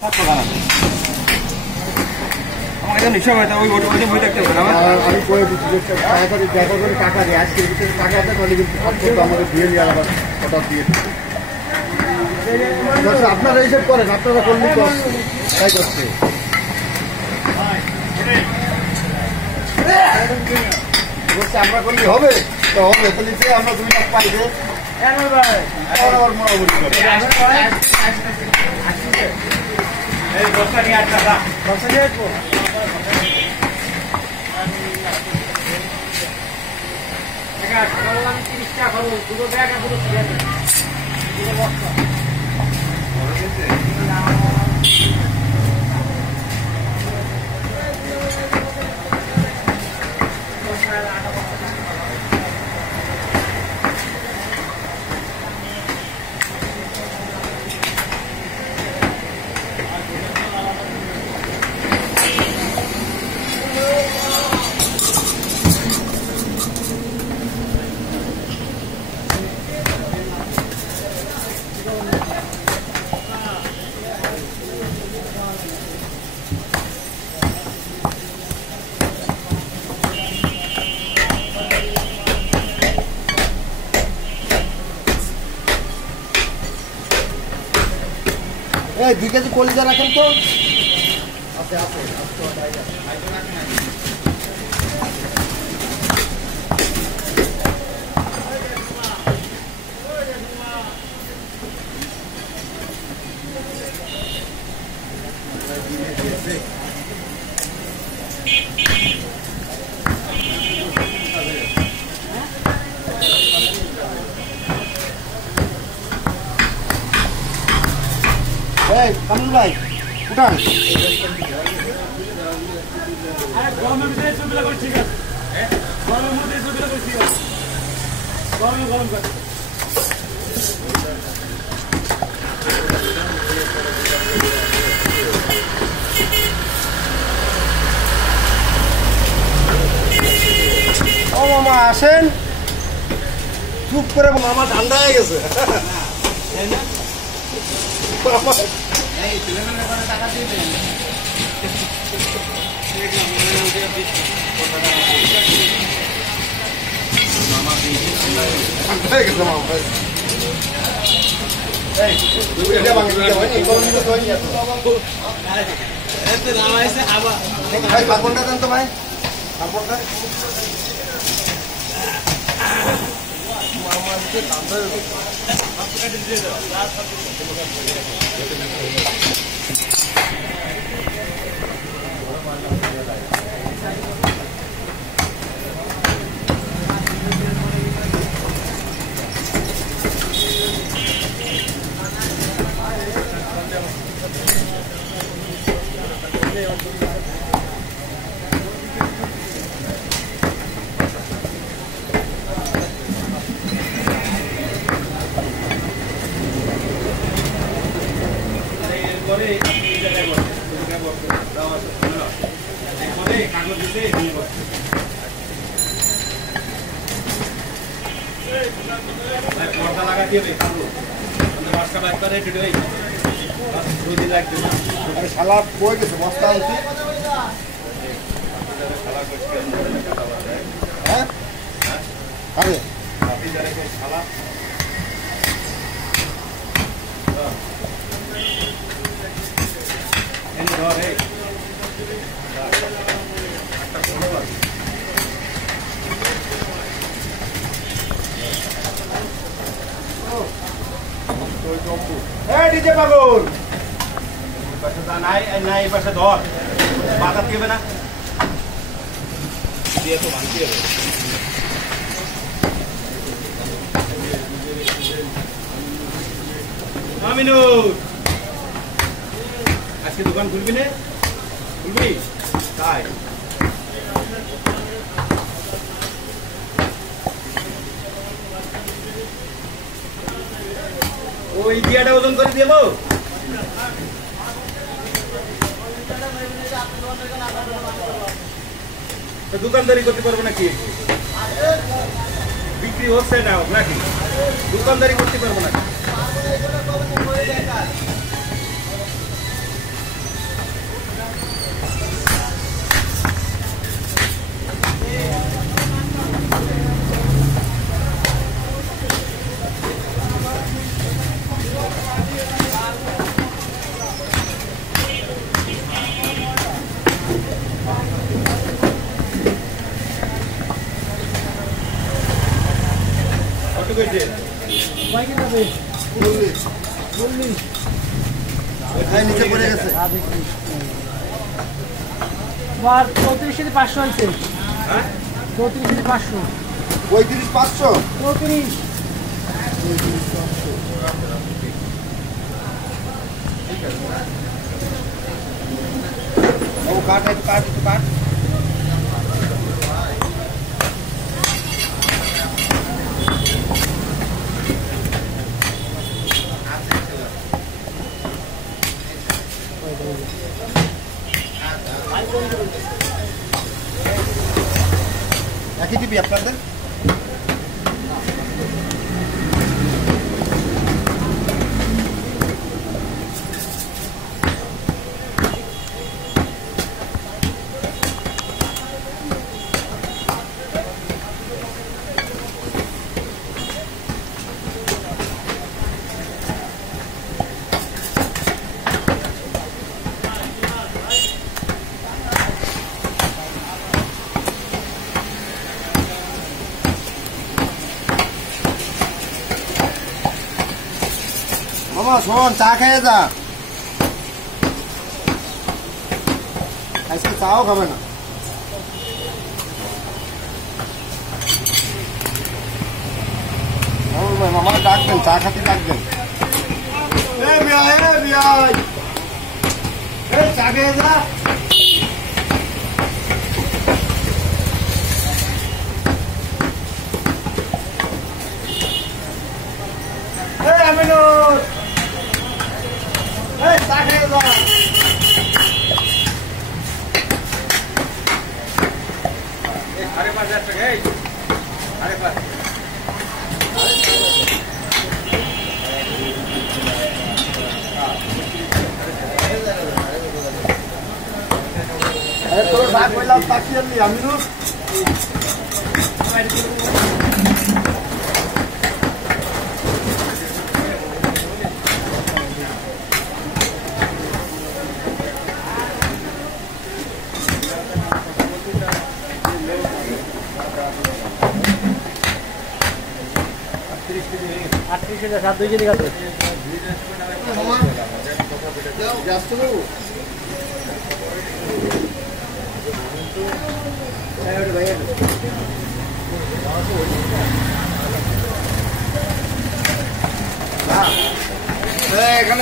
আমাকে নিশ্চয় হয় ওই ওই বই দেখতে হবে আমি করে দিচ্ছি দেখা করে টাকা দিয়ে আজকের ভিতরে টাকা আছে তাহলে কিন্তু আমাদের দিয়ে নিয়ে আলাদা অর্ডার দিয়ে আপনারা এইসব করেন আপনারা করলে তাই করছে আমরা করলে হবে তো হবে তাহলে আমরা 2 লাখ পাই যে আবার মোটামুটি এই বস্তা নিয়ে 8 টাকা বস্তা নিয়ে আসবো টাকা 30 টাকা করবো দুটো ব্যাগ আর দুটো বস্তা এই 2 কেজি কলিজা রাখেন তো আছে এই কামরুল ভাই উঠান আরে গরমের ভিতরে ছবিটা করে ঠিক আছে হ্যাঁ গরমের মধ্যে ছবিটা করে ঠিক আছে গরম করে ও মামা আসেন চুপ করে মামা ঠান্ডা হয়ে গেছে টাকা দিয়ে দেন মামা ভাই কার্বনটা দেন তো ভাই কার্বনটা পর্দা লাগা দিয়ে বাসটা একবারে রেডি দুদিন লাগবে আরে শালা কই গেছে বস্তা আনছি হ্যাঁ আরে আপনি যারা শালা এনে ধরে ডিজে পাগল পাশে নাই নাই পাশে ধর বাধা দিবে না দিয়ে তো ভাঙতে হবে আমিনু আজকে দোকান খুলবি না খুলবি তাই ওই দিয়াটা ওজন করে দেব দোকানদারি করতে পারবো নাকি বিক্রি হচ্ছে না নাকি দোকানদারি করতে পারবো নাকি হবে 40 40 এই নিচে পড়ে গেছে আর 34 থেকে 500 হইছে হ্যাঁ 34 থেকে 500 35 500 34 ও কাট একই টিপি আপনাদের মামা শোন চা খেয়ে যা আজকে চাও খাবে না মামা ডাকবেন চা খাতে ডাকবেন চা খেয়ে যা আমিনুর চা খেয়ে যা আরে পাঁচ হাজার টাকা এই আরে পাঁচ তোর ভাগ করলাম তাকিয়ে নি আমিনুর আটত্রিশ হাজার 7 2 কেজি কত ব্যস্ত এখানে